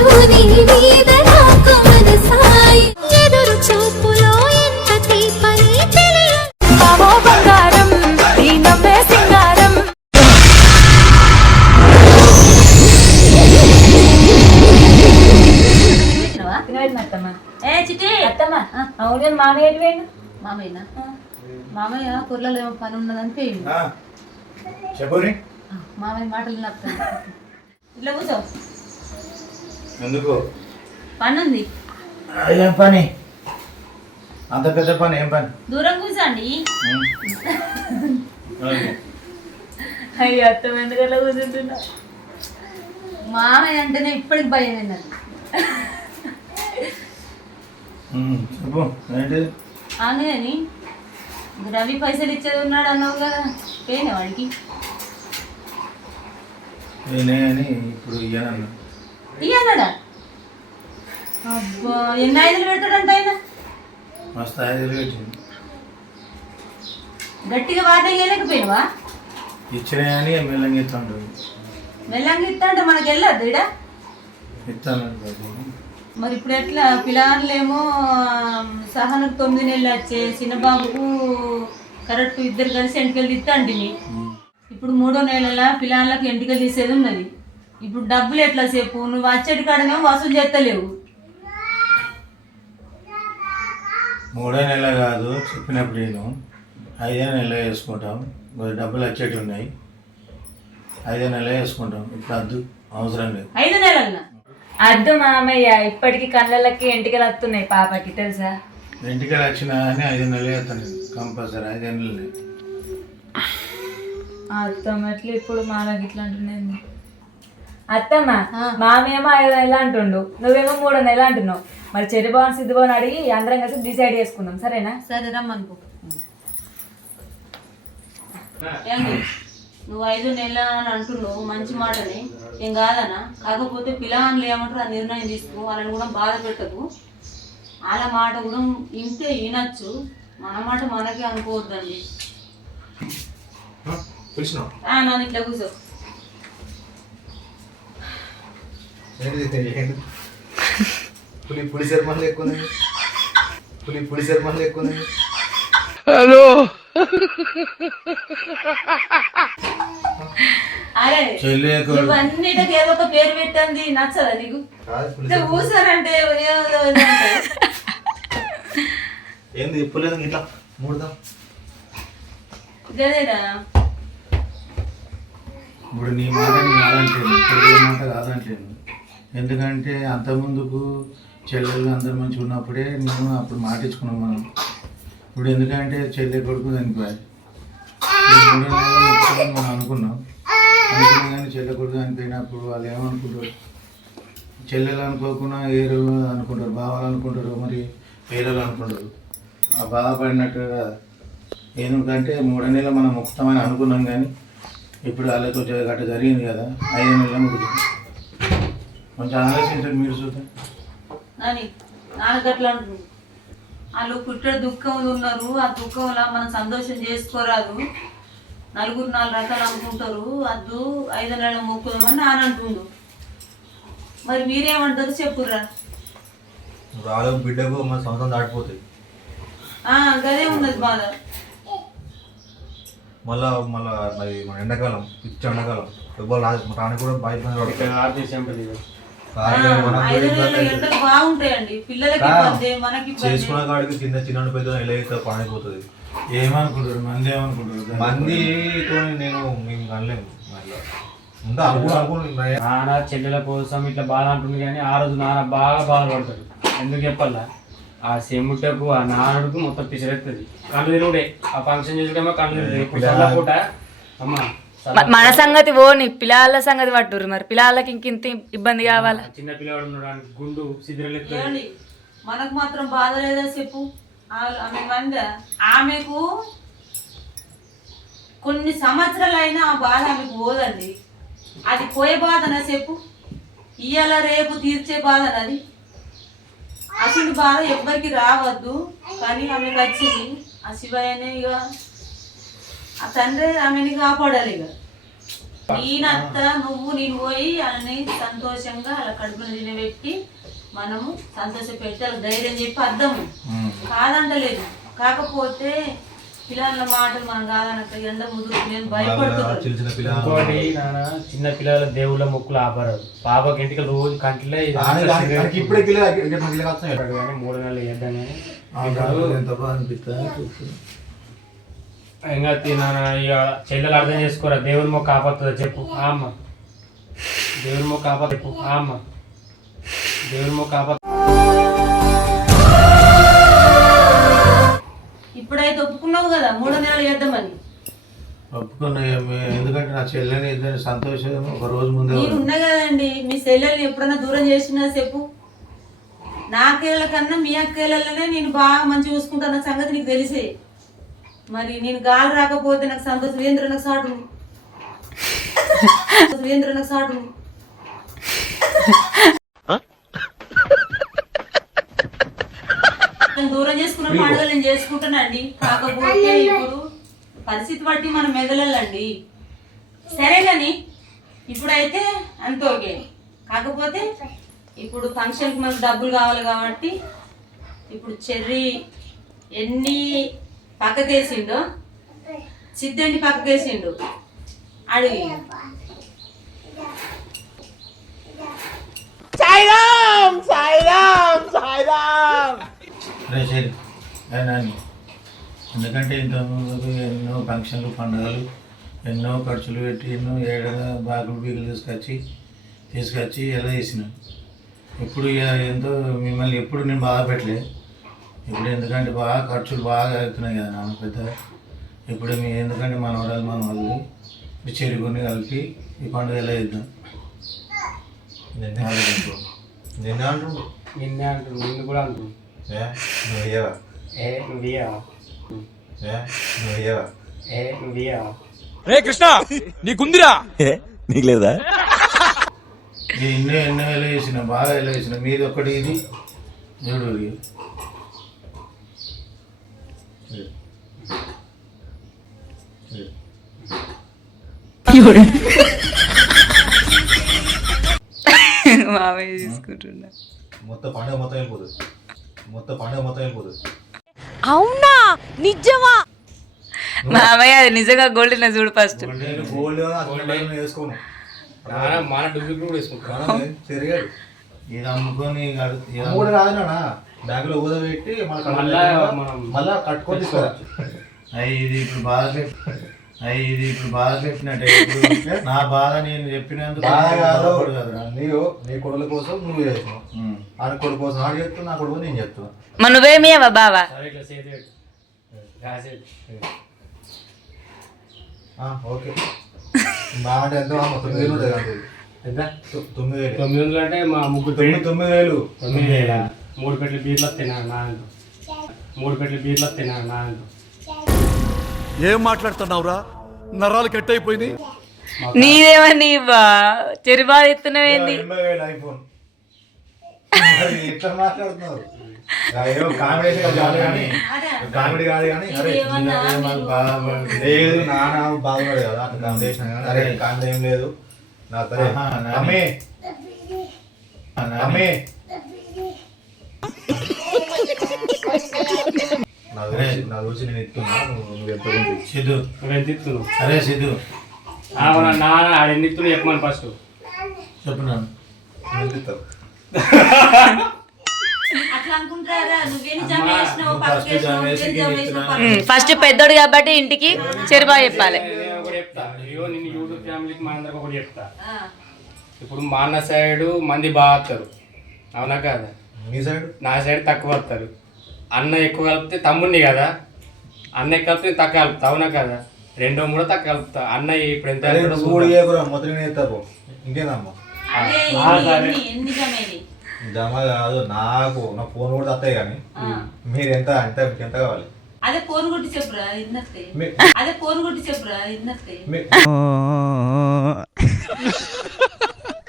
రోజు నీ మీద నాకు మనసాయి ఎదురు చూపులో ఎంత తీపని తెలియ బావో బంగారం ఈ నవ్వే సింగారం అవును మామయ్య వేయండి మామయ్య కుర్రలో ఏమో పని ఉన్నదని పోయింది. చెప్పరి మామయ్య మాటలు నప్పుతాను. ఇట్లా కూర్చో. ఎందుకు పని ఉంది. ఏం పని? అంత పెద్ద పని ఏం పని? దూరం కూర్చోండి. అయ్యో అత్తం ఎందుకలా కూర్చుంటున్నా? మామయ్య అంటేనే ఇప్పటికి భయం అన్నది. చెప్పు ఏంటి? అని రవి పైసలు ఇచ్చేది ఉన్నాడు అన్నావు కదా, పోయినా వాడికి? నేనే అని ఇప్పుడు ఇయ్యనన్నా. ఇయ్యన్నాడా? అబ్బా ఎన్ని ఐదులు పెడతాడంట ఆయన? మస్తు 5 పెట్టింది. గట్టిగా వాటర్ ఇవ్వలేకపోయినావా? ఇచ్చినాయని మెల్లంగా ఇస్తాడు. మెల్లంగా ఇస్తా అంటే మనకి వెళ్ళద్దు ఇడ ఇస్తాను. మరి ఇప్పుడు ఎట్లా? పిల్లలేమో సహనకు 9 నెలలు వచ్చే, చిన్నబాబుకు కరెక్ట్ ఇద్దరు కలిసి ఎంటికలు తీస్తాంటిని. ఇప్పుడు 3వ నెలల పిల్లలకి ఎంటికలు తీసేది ఉన్నది. ఇప్పుడు డబ్బులు ఎట్లా సేపు? నువ్వు వచ్చేటి కాడనేమో వసూలు చేస్తలేవు. 3వ నెల కాదు చెప్పినప్పుడు నేను 5వ నెల వేసుకుంటాం. డబ్బులు వచ్చేటి ఉన్నాయి, 5వ నెల వేసుకుంటాం. ఇప్పుడు అద్దు, అవసరం లేదు. 5 నెలల అద్దు మామయ్య, ఇప్పటికి కళ్ళకి ఎంటికలు వస్తున్నాయి పాపకి, తెలుసా? ఇంటికి వచ్చినా అని 5 నెలలు వేస్తాను కంపల్సరీ. 5 నెలలు అత్తమ్మ ఎట్లా ఇప్పుడు మామయ్యకి ఇట్లా అంటున్నాయి? అత్తమ్మ మామేమో 5 నెలలు అంటుండు, నువ్వేమో 3వ నెల అంటున్నావు. మరి చెరిబాన్ సిద్ధుబాన్ అడిగి అందరం కలిసి డిసైడ్ చేసుకుందాం, సరేనా? సరే రమ్మనుకో. నువ్వు 5 నెలలు అని అంటున్నావు, మంచి మాటని, ఏం కాదనా? కాకపోతే పిల్లలు ఏమంటారు ఆ నిర్ణయం తీసుకో. వాళ్ళని కూడా బాధ పెట్టకు. వాళ్ళ మాట కూడా ఇంతే వినొచ్చు, మన మాట మనకే అనుకోవద్దండి. నన్ను ఇట్లా కూర్చో. పులి శర్మలు ఎక్కువ. హలో అరే నువ్వన్నిటికి ఏదో ఒక పేరు పెట్టండి, నచ్చదా నీకు? కూసారంటే ఏంది పులి ఇట్లా మూడుదాం. ఇదేనా ఇప్పుడు నీ మాట కాదంటలేను, పులి మాట కాదంటలేను. ఎందుకంటే అంతకుముందుకు చెల్లెలు అందరు మంచిగా ఉన్నప్పుడే మేము అప్పుడు మాట ఇచ్చుకున్నాం మనం. ఇప్పుడు ఎందుకంటే చెల్లె కొడుకు చనిపోయాయి, 3 నెలలు మనం అనుకున్నాం కానీ చెల్లె కొడుకు చనిపోయినప్పుడు వాళ్ళు ఏమనుకుంటారు? చెల్లెలు అనుకోకుండా ఏరు అనుకుంటారు, బావాలు అనుకుంటారు, మరి ఏరోలు అనుకుంటారు. ఆ బాధపడినట్టుగా ఎందుకంటే 3వ నెల మనం ముక్తమని అనుకున్నాం, కానీ ఇప్పుడు వాళ్ళతో గట్ట జరిగింది కదా, 5వ నెల ముడుతుంది. కొంచెం ఆలోచించండి మీరు చూద్దాం. నాన్నగట్లా అంటుంది. వాళ్ళు పుట్టిన దుఃఖంలో ఉన్నారు, ఆ దుఃఖంలో మనం సంతోషం చేసుకోరాదు. నలుగురు 4 రకాలు అనుకుంటారు. అద్దు 5వ నెల మొక్కుదామని నాన్న అంటుండు. మరి మీరేమంటారు చెప్పురా? బిడ్డకు మన సంవత్సరం దాటిపోతుంది, గదే ఉన్నది బాధ. మళ్ళా మరి మన ఎండాకాలం పిచ్చి ఎండాకాలం ఎవరు రాని కూడా బాగా బాగుంటాయండి పిల్లలకి, మనకి చేసుకున్న కాడికి చిన్న పెద్ద ఎలా అయితే పాడైపోతుంది. ఏమనుకుంటారు మంది? ఏమనుకుంటారు మందితో మేము కనలేము. నాన్న చెల్లెల కోసం ఇట్లా బాధ అంటుంది, కానీ ఆ రోజు నాన్న బాగా బాధపడతాడు. ఎందుకు చెప్పాలా? ఆ సెమ్ముటకు ఆ నాన్నకు మొత్తం పిసిరెత్తుంది. కళ్ళు తిరుగుడే ఆ ఫంక్షన్ చేసుడేమో కళ్ళు తిరుగుడే పూట. అమ్మా మన సంగతి ఓని, పిల్లల సంగతి పట్టుర్రు. మరి పిల్లలకి ఇంకింత ఇబ్బంది కావాలా? చిన్న పిల్లవాడు ఉన్నాడు, గుండు సిద్ధిరలెత్తుంది. మనకు మాత్రం బాధ లేదా చెప్పు? ఆమె మంద ఆమెకు కొన్ని సంవత్సరాలైనా ఆ బాధ ఆమెకు పోదండి. అది పోయే బాధనా చెప్పు? ఇయ్యాల రేపు తీర్చే బాధనది. అసలు బాధ ఎవ్వరికి రావద్దు, కానీ ఆమెకు వచ్చింది. ఆ శివయ్యనే ఇక ఆ తండ్రి ఆమెని కాపాడాలి. ఇక నేనత్త నువ్వు నేను పోయి వాళ్ళని సంతోషంగా అలా కడుపున తినబెట్టి మనము సంతోష పెట్టి వాళ్ళకి ధైర్యం చెప్పి అర్థము కాదంటలేదు. కాకపోతే పిల్లల మాటలు మనం కాదనక ఎండ ముదురు నేను భయపడుతున్నాను. చిన్న పిల్ల ఇంకోటి నాన్న, చిన్న పిల్లల దేవుళ్ళ మొక్కులు ఆపరాదు. పాపకి ఇంటికి రోజు కంటిలో ఇప్పుడే కిలో వస్తాయి. 3 నెలలు వేద్దానే ఎంత బాగా అనిపిస్తుంది. ఇంకా నాన్న ఇక చెల్లెలు అర్థం చేసుకోరా. దేవుని మొక్క ఆపత్తుందా చెప్పు అమ్మ. దేవుని మొక్క ఆపత్త చెప్పు అమ్మ. దేవుని మొక్క ఆపత్త. ఇప్పుడైతే ఒప్పుకున్నావు కదా 3 నెలలు వేద్దామని. ఒప్పుకున్నా. ఎందుకంటే నా చెల్లెని ఇద్దరు సంతోషం ఒక రోజు ముందే నేను ఉన్నా కదండి. మీ సెల్లెల్ని ఎప్పుడన్నా దూరం చేసినా చెప్పు. నా అక్కేళ్ళ కన్నా మీ అక్కేళ్ళనే నేను బాగా మంచిగా చూసుకుంటాన్న సంగతి నీకు తెలిసే. మరి నేను గాలి రాకపోతే నాకు సంతోషం సురేంద్ర నాకు సాటు సురేంద్ర నాకు సాటు దూరం చేసుకున్న పండుగలు నేను చేసుకుంటానండి. కాకపోతే ఇప్పుడు పరిస్థితి బట్టి మనం మెదలండి. సరే కానీ ఇప్పుడైతే అంత ఓకే. కాకపోతే ఇప్పుడు ఫంక్షన్కి మనకు డబ్బులు కావాలి కాబట్టి ఇప్పుడు చెర్రీ ఎన్ని పక్కకేసిండో సిద్ధండి పక్కకేసిండు అడిగి సరే నాని. ఎందుకంటే ఇంతకుముందు ఎన్నో ఫంక్షన్లు పండుగలు ఎన్నో ఖర్చులు పెట్టి ఎన్నో ఏడగా బాగులు బీగులు తీసుకొచ్చి ఎలా చేసినాను. ఇప్పుడు ఇక ఎంతో మిమ్మల్ని ఎప్పుడు నేను బాధ పెట్టలే. ఇప్పుడు ఎందుకంటే బాగా ఖర్చులు బాగా అవుతున్నాయి కదా నాన్న పెద్ద. ఇప్పుడు మీ ఎందుకంటే మన వాళ్ళు చెరుకుని కలిపి ఈ పండుగ ఎలా చేద్దాం. నిన్నే అంటుండు. నిన్నే అంటుంది, నిన్ను కూడా అంటుంది. నువ్వు ఇయ్యవా? నువ్వు ఇయ్యవా? నువ్వు ఇయ్యవా? నువ్వు ఇయ్యవా? రే కృష్ణ నీకుందిరా నీకు లేదా? నేను ఎన్నో ఎలా చేసిన బాగా ఎలా చేసిన మీది ఒక్కటి ఇది చూడు. మామయ్య తీసుకుంటున్నా. మొత్తం పండుగ మొత్తం వెళ్ళిపోతుంది. అవునా నిజమా? మామయ్య అది నిజంగా గోల్డ్ చూడు ఫస్ట్. గోల్డ్ వేసుకోను. మన డబ్బులు కూడా వేసుకుంటాం. తిరిగాడు ఇది అమ్ముకొని కూడా రాదునా బ్యాగులో ఊదబెట్టి మళ్ళా కట్టుకొని తీసుకోవచ్చు. ఇది ఇప్పుడు బాధ పెట్టినట్టే. నా బాధ నేను చెప్పినందుకు బాధ కాదు కదరా. నీ కొడుల కోసం నువ్వు చేసినావు, ఆయన కొడుకు కోసం ఆడు చెప్తున్నా, నా కొడుకు నేను చెప్తున్నా. మన నువ్వేమియవా బావా? ఓకే బాగా అంటే ఎంత 9,000 ఉంటుంది కదా. ఎంత? 9,000. 900 అంటే మా ముగ్గురు 9,000. 9,000. 3 పెట్లు బీర్లు వస్తాయి నా 3 పెట్లు బీర్లు వస్తాయి నా. ఏం మాట్లాడుతున్నావురా? నరాలు కట్ అయిపోయింది. నీదేమని చెరుబాధ ఎత్తున్నావేంది? 80,000 ఐఫోన్. ఎట్లా మాట్లాడుతున్నారు? కామెడీ కాదు కానీ లేదు నాన్న బాగున్నాడు కదా అట్లా కామెడీ చేసినా కానీ అరే కామెడీ ఏం లేదు. నా అమ్మే నా రోజు నేను ఇస్తున్నా, నువ్వు ఎంత సిద్ధు నువ్వెంత ఇస్తున్నావు? అరే సిద్ధు నాన్న ఆడ ఎన్ని ఇస్తున్నావు చెప్పమని ఫస్ట్ చెప్పున్నాను. ఇస్తావు. అట్లా అనుకుంటారా? నువ్వేం జమ చేసినావు పక్కకి ఫస్ట్ పెద్దోడు కాబట్టి ఇంటికి చెరుబా చెప్పాలి. ఒకటి చెప్తా. అయ్యో నేను యూట్యూబ్ ఫ్యామిలీకి మా అందరికి ఒకటి చెప్తా. ఇప్పుడు మా అన్న సైడ్ మంది బాగా వస్తారు, అవునా కదా? నీ సైడ్ నా సైడ్ తక్కువ వస్తారు. అన్న ఎక్కువ కలిపితే తమ్ముడిని కదా, అన్న ఎక్కువ కలిపితే తక్కువ కలుపుతా, అవునా కదా? 2-3 తక్కువ కలుపుతా. అన్న ఇప్పుడు ఎంత మొత్తం ఎత్తారు ఇంకేదమ్మా ఎన్ని జమేది జమ కాదు. నాకు నా ఫోన్ కూడా వస్తాయి కానీ మీరు ఎంత ఎంత కావాలి? అదే ఫోన్ కొట్టి చెప్పురా ఇన్నత్తే. అదే ఫోన్ కొట్టి చెప్పురా ఇన్నత్తే.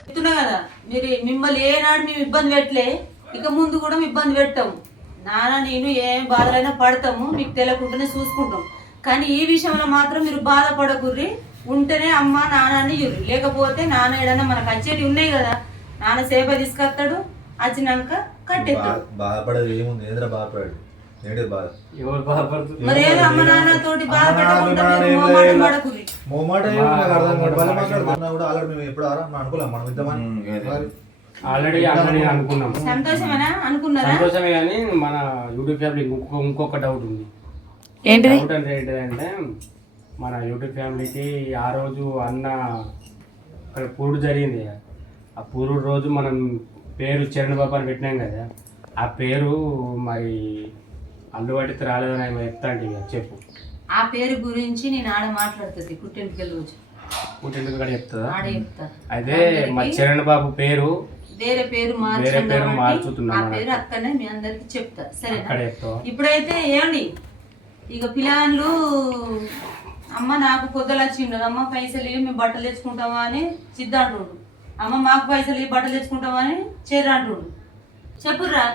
చెప్తున్నా కదా మీరు మిమ్మల్ని ఏనాడు మేము ఇబ్బంది పెట్టలే, ఇక ముందు కూడా మేము ఇబ్బంది పెట్టాము. నాన్న నేను ఏం బాధలైనా పడతాము, మీకు తెలియకుండానే చూసుకుంటాం. కానీ ఈ విషయంలో మాత్రం మీరు బాధపడకుర్రి. ఉంటేనే అమ్మ నాన్న అని ఇవ్వరు, లేకపోతే నాన్న ఏడన్నా మనకు వచ్చేటి ఉన్నాయి కదా, నాన్న సేప తీసుకొస్తాడు, వచ్చినాక కట్టెత్తాడు. బాధపడేది ఏముంది, ఏదైనా బాధపడాడు ఏంటి బాధ. ఎవరు బాధపడుతుంది? మరి ఏదో అమ్మ నాన్న తోటి బాధ పెట్టకుండా మీరు మోమాటం పడకుర్రి. మొమాట నాకు అర్థం కాదు. వాళ్ళు మాట్లాడుతున్నా కూడా ఆల్రెడీ మేము ఎప్పుడు అనుకోలేం మనం ఇద్దామని. ఆల్రెడీ అన్నని అనుకున్నాం. సంతోషమేనా అనుకున్నారా? సంతోషమే కానీ మన యూట్యూబ్ ఫ్యామిలీ ఇంకొక డౌట్ ఉంది. ఏంటిది? డౌట్ అంటే ఏంటంటే మన యూట్యూబ్ ఫ్యామిలీకి ఆ రోజు అన్న అక్కడ పురుడు జరిగింది కదా, ఆ పురుడు రోజు మనం పేరు చరణ్ బాబు అని పెట్టినాం కదా, ఆ పేరు మరి అల్లు పట్టితే రాలేదని ఆయన చెప్తా అంటే చెప్పు. ఆ పేరు గురించి నేను ఆడ మాట్లాడుతుంది పుట్టింటికెళ్ళి రోజు పుట్టింటికి కూడా చెప్తుందా? ఆడ చెప్తా. అయితే మా చరణ్ బాబు పేరు వేరే పేరు మార్చుతున్నాం. ఆ పేరు అక్కడనే మీ అందరికి చెప్తా, సరేనా? అక్కడ చెప్తావా? ఇప్పుడైతే ఏమండి, ఇక పిల్లలు అమ్మ నాకు పొద్దులు వచ్చిండు, అమ్మ పైసలు ఇవి మేము బట్టలు తెచ్చుకుంటామా అని సిద్ధ అంటుండు, అమ్మ మాకు పైసలు ఇవి బట్టలు తెచ్చుకుంటామా అని చేరు అంటుండు. చెప్పుర్రా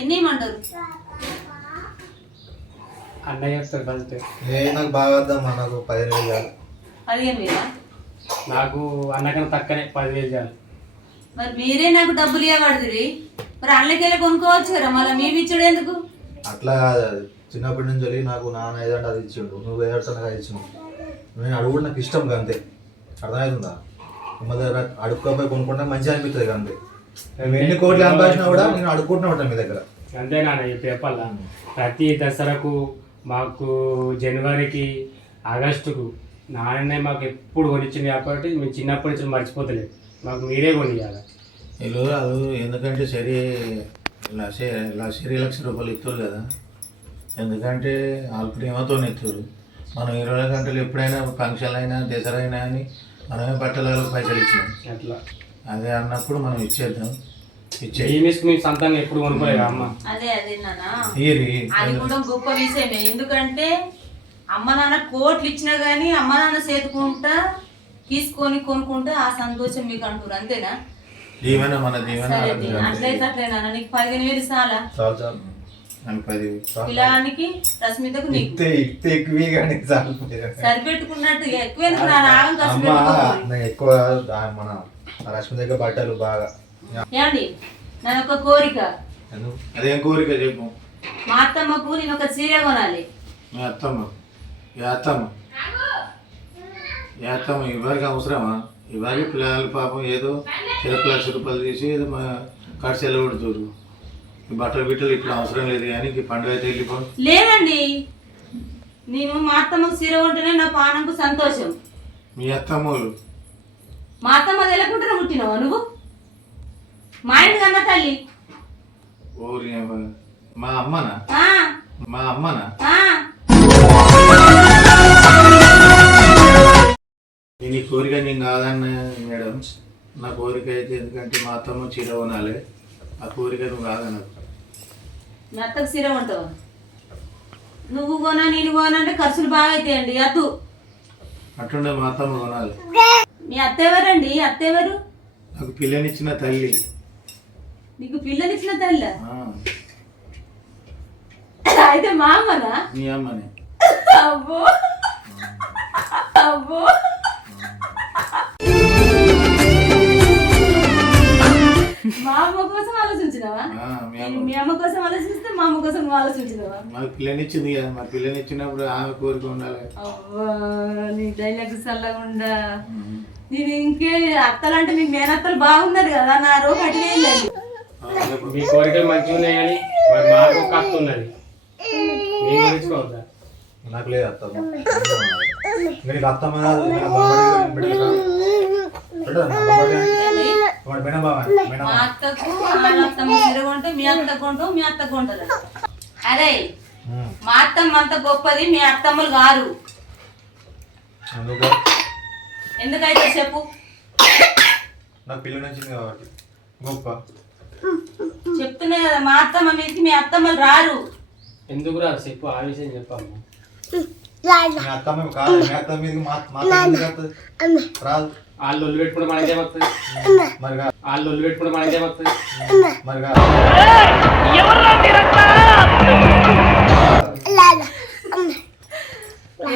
ఎన్ని ఇమ్మంటారు? అన్నయ్య చెప్తారు ఫస్ట్. నాకు బాగా వద్దమ్మా, నాకు 15,000 చాలు. 15,000? నాకు అన్నకన్నా తక్కనే 10,000 చాలు. మరి మీరే నాకు డబ్బులు ఇవ్వబడుతుంది, మరి అన్నకెళ్ళి కొనుక్కోవచ్చు కదా, మళ్ళీ మేము ఇచ్చాడు ఎందుకు? అట్లా కాదు, అది చిన్నప్పటి నుంచి వెళ్ళి నాకు నాన్న ఏదంటే అది ఇచ్చిండు, నువ్వు ఏదంటే నాకు అది ఇచ్చినావు. నేను అడుగు నాకు ఇష్టం అంతే, అర్థమవుతుందా? మా దగ్గర అడుక్కోపోయి కొనుక్కుంటే మంచిగా అనిపిస్తుంది అంతే. మేము ఎన్ని కోట్లు సంపాదించినా కూడా నేను అడుక్కుంటూ ఉంటాను మీ దగ్గర. అంతే నాన్న చెప్పాలా, ప్రతి దసరాకు మాకు జనవరికి ఆగస్టుకు నాన్ననే మాకు ఎప్పుడు కొనిచ్చింది కాబట్టి మేము చిన్నప్పటి నుంచి మర్చిపోతలేదు, మాకు మీరే కొనియాలి. వీళ్ళు అది ఎందుకంటే సరి లక్ష రూపాయలు ఇస్తారు కదా, ఎందుకంటే వాళ్ళ ప్రేమతో ఇస్తారు. మనం 20 గంటలు ఎప్పుడైనా ఫంక్షన్ అయినా దసరా అయినా అని మనమే బట్టలకు పైసలు ఇచ్చినాం, అట్లా అదే అన్నప్పుడు మనం ఇచ్చేద్దాం. ఈ మిస్కి మేము సంతానం ఎప్పుడు కొనుక్కోలేదు అమ్మ. అదే నాన్న, ఇయ్యి అది కూడా గొప్ప విషయమే. ఎందుకంటే అమ్మ నాన్న కోట్లు ఇచ్చినా గానీ అమ్మ నాన్న చేతుకుంటా తీసుకొని కొనుక్కుంటే ఆ సంతోషం మీకు అంటారు, అంతేనా? దీవెన మన దీవెన అట్లయితే అట్లేనా? నీకు 15,000 చాలా? చాలు చాలు, అని 10 పిల్లానికి రశ్మితకు నీకు ఎక్కువ కానీ చాలు. సరిపెట్టుకున్నట్టు ఎక్కువ ఎందుకు నా రాగం ఖర్చు అమ్మ పెట్టుకోవాలి. నాకు ఎక్కువ మన రశ్మి దగ్గర బట్టలు బాగా. ఏమండి, నాది ఒక కోరిక. అదేం కోరిక చెప్పు. మా అత్తమ్మకు నేను ఒక చీర కొనాలి. మీ అత్తమ్మ ఇవ్వరికి అవసరమా? ఇవ్వాలి పిల్లలు పాపం ఏదో 1 లక్ష రూపాయలు తీసి ఏదో మా ఖర్చులు కొడుతురు. ఈ బట్టలు బిట్టలు ఇట్లా అవసరం లేదు కానీ ఈ పండుగ అయితే వెళ్ళిపో. లేదండి, నేను మా అత్తమ్మకు చీర కొంటేనే నా పానంకు సంతోషం. మీ అత్తమ్మలు మా అత్తమ్మ తెలకుంటే పుట్టినావా నువ్వు? మా ఇంటి కన్నా తల్లి. ఊరి మా అమ్మనా? ఆ, మా అమ్మనా? ఆ. నేను ఈ కోరిక నేను కాదన్న మేడం, నా కోరిక అయితే ఎందుకంటే మా అత్తమ్మ చీర కొనాలి, ఆ కోరిక నువ్వు కాదన్నది. మీ అత్తకు చీర కొంటావా? నువ్వు కొనా నేను కొనా అంటే ఖర్చులు బాగా అవుతాయండి. అద్దు. అట్లుండే మా అత్తమ్మ కొనాలి. మీ అత్త ఎవరండి? అత్త ఎవరు? నాకు పిల్లనిచ్చిన తల్లి. నీకు పిల్లనిచ్చిన తల్లి? ఆ, అయితే మా అమ్మనా? మీ అమ్మనే. అబ్బో అబ్బో. మా అమ్మ కోసం ఆలోచించినావా? ఆ, మీ నేను అమ్మ మీ అమ్మ కోసం ఆలోచిస్తే మా అమ్మ కోసం నువ్వు ఆలోచించినావా? మాకు పిల్లనిచ్చింది కదా, మా పిల్లనిచ్చినప్పుడు ఆమె కోరిక ఉండాలి. అవ్వా, నీ డైలాగ్ చల్లగుండా. నేను ఇంకే అత్తలంటే మీకు మేనత్తలు బాగున్నారు కదా, నా రోజు అడిగేయండి. మీ కోరికలు మంచిగా ఉన్నాయి కానీ మరి మాకు ఒక అత్త ఉన్నది, మీ గురించి అవుతా. నాకు లేదు అత్తమ్మ. నీకు అత్తమ్మ కాదు, మా అత్తకు ఆడత్తమ్మ తిరగొంటే మీ అత్త కొంటావు, మీ అత్త కొంటారు. అరే, మా అత్తమ్మ అంత గొప్పది, మీ అత్తమ్మలు గారు. ఎందుకైతే చెప్పు. నాకు పిల్లలు వచ్చింది కాబట్టి గొప్ప. చెప్తున్నా కదా, మా అత్తమ్మ మీదకి మీ అత్తమ్మలు రారు. ఎందుకు రా చెప్పు, ఆ విషయం చెప్పమ్మా. మీ అత్తమ్మ కాదు, మీ అత్తమ్మ మీదకి రాదు. వాళ్ళు ఒళ్ళు పెట్టుకుంటే మనకే వస్తుంది, మరి వాళ్ళు ఒళ్ళు పెట్టుకుంటే మనకే వస్తుంది. మరి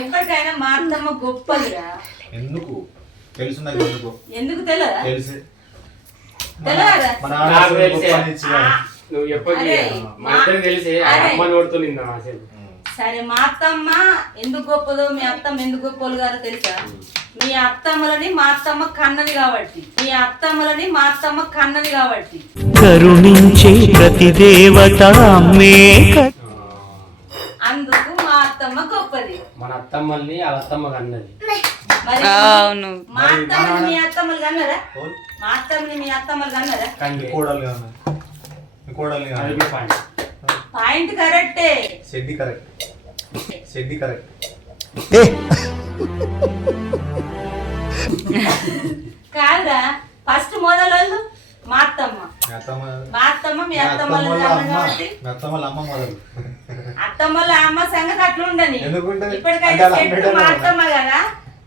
ఎప్పటికైనా మా అత్తమ్మ గొప్పదిరా. ఎందుకు తెలుసు నాకు ఎందుకు ఎందుకు తెలియదా తెలిసి తెలియదా మన నాకు ఆడ తెలిసే. గొప్ప అని ఇచ్చేయాలి. నువ్వు ఎప్పటికీ అరే, మా ఇద్దరికి తెలిసి అమ్మని కొడుతుంది అసలు. సరే మా అత్తమ్మ ఎందుకు గొప్పదో మీ అత్తమ్మ ఎందుకు గొప్పలు గారో తెలుసా మీ అత్తమ్మలని మా అత్తమ్మ కన్నది కాబట్టి కరుణించే ప్రతి దేవత అమ్మే అందుకు మా అత్తమ్మ గొప్పది. మన అత్తమ్మల్ని వాళ్ళ అత్తమ్మకి అన్నది. మరి మా అత్తమ్మని మీ అత్తమ్మలు కన్నారా? మా అత్తమ్మని మీ అత్తమ్మలు కన్నారా? మీ కోడలు కాదు. మీ కోడలు కాదు. అది కూడా పాయింట్. పాయింట్ కరెక్టే. షెడ్డి కరెక్ట్. కాదురా ఫస్ట్ మొదలు మా అత్తమ్మ మీ అత్తమ్మ మా అత్తమ్మ మీ మీ అత్తమ్మలు అత్తమ్మల కన్నారు అమ్మ కాబట్టి మీ అత్తమ్మల అమ్మ మొదలు అత్తమ్మల అమ్మ సంగతి అట్లా ఉండని. ఎందుకుంటది? ఇప్పటికైతే అంటే అలా చెట్టు పెట్టాలి మా కదా. అత్తమ్మ కదా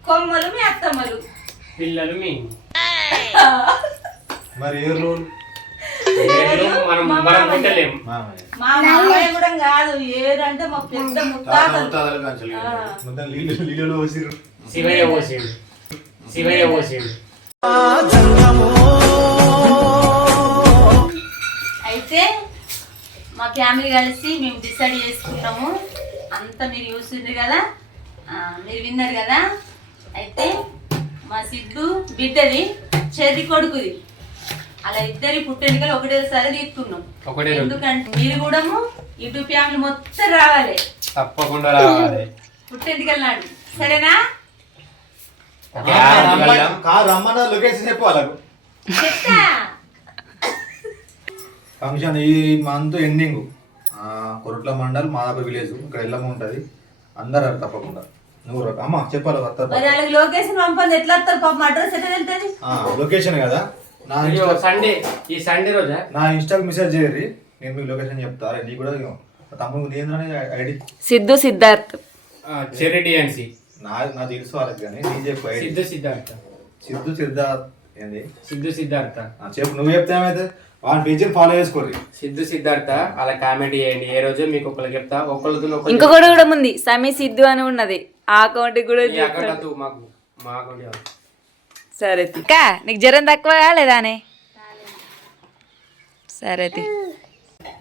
కొమ్మలు మీ అత్తమ్మలు. పిల్లలు మీ మరి ఏ రూల్ మనం మనం పుట్టలేము. మామయ్య మా మామయ్య కూడా కాదు ఏరు అంటే మా పెద్ద ముత్తాతలు. ముత్తాతలు కాంచెలు. మొత్తం నీళ్ళు పోసిర్రు. శివయ్య పోసేడు. అయితే మా ఫ్యామిలీ కలిసి మేము డిసైడ్ చేసుకున్నాము అంతా మీరు చూసిండ్రు కదా మీరు విన్నారు కదా. అయితే మా సిద్ధు బిడ్డది చెర్రి కొడుకుది అలా ఇద్దరి పుట్టెనికలు ఒకటేసారి తీసుకున్నాం. ఒకటే రోజు. ఎందుకంటే మీరు కూడా ఇటు ఫ్యామిలీ మొత్తం రావాలి తప్పకుండా రావాలి. పుట్టెంటికలు నాడు సరేనా? కాదు రమ్మన్న లొకేషన్ చెప్పు వాళ్ళకు. చెప్తా. ఫంక్షన్ ఈ month ending Koratla mandal Madhapur village ఇక్కడ ఎల్లమ్మ ఉంటుంది. అందరు రా తప్పకుండా. నువ్వు రా. అమ్మ చెప్పాలి వస్తారు. మరి వాళ్ళకి లొకేషన్ పంపండి ఎట్లా వస్తారు పాపం అడ్రస్ ఎట్లా వెళ్తుంది? లొకేషన్ కదా నా అయ్యో, సండే ఈ సండే రోజా నా ఇన్స్టాకి మెసేజ్ చేయరు. నేను మీకు లొకేషన్ చెప్తా. నీ కూడా తమ్ముడు నేను ID Siddhu Siddharth cherry DNC నా తెలుసు వాళ్ళకి కానీ నీ చెప్పు ఐడి. సిద్ధు సిద్ధార్థ్ ఏంది సిద్ధార్థ చెప్పు. నువ్వు చెప్తే ఏమైతే వాళ్ళ పేజీని ఫాలో చేసుకోర్రి. సిద్ధు సిద్ధార్థ అలా కామెంట్ చేయండి. ఏ రోజు మీకు ఒకరికి చెప్తా. ఒకళ్ళతో ఇంకొకటి కూడా ఉంది సమీ సిద్ధు అని ఉన్నది ఆ అకౌంట్ కూడా మాకు మా అకౌంట్. సరే ఇంకా నీకు జ్వరం తక్కువ కాలేదానే? సరే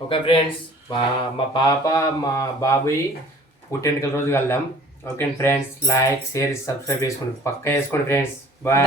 ఓకే ఫ్రెండ్స్, మా పాప మా బాబుయి పుట్టెంటుకల రోజు వెళ్దాం. Okay friends, like share subscribe చేసుకోండి, పక్కా చేసుకోండి ఫ్రెండ్స్. బాయ్.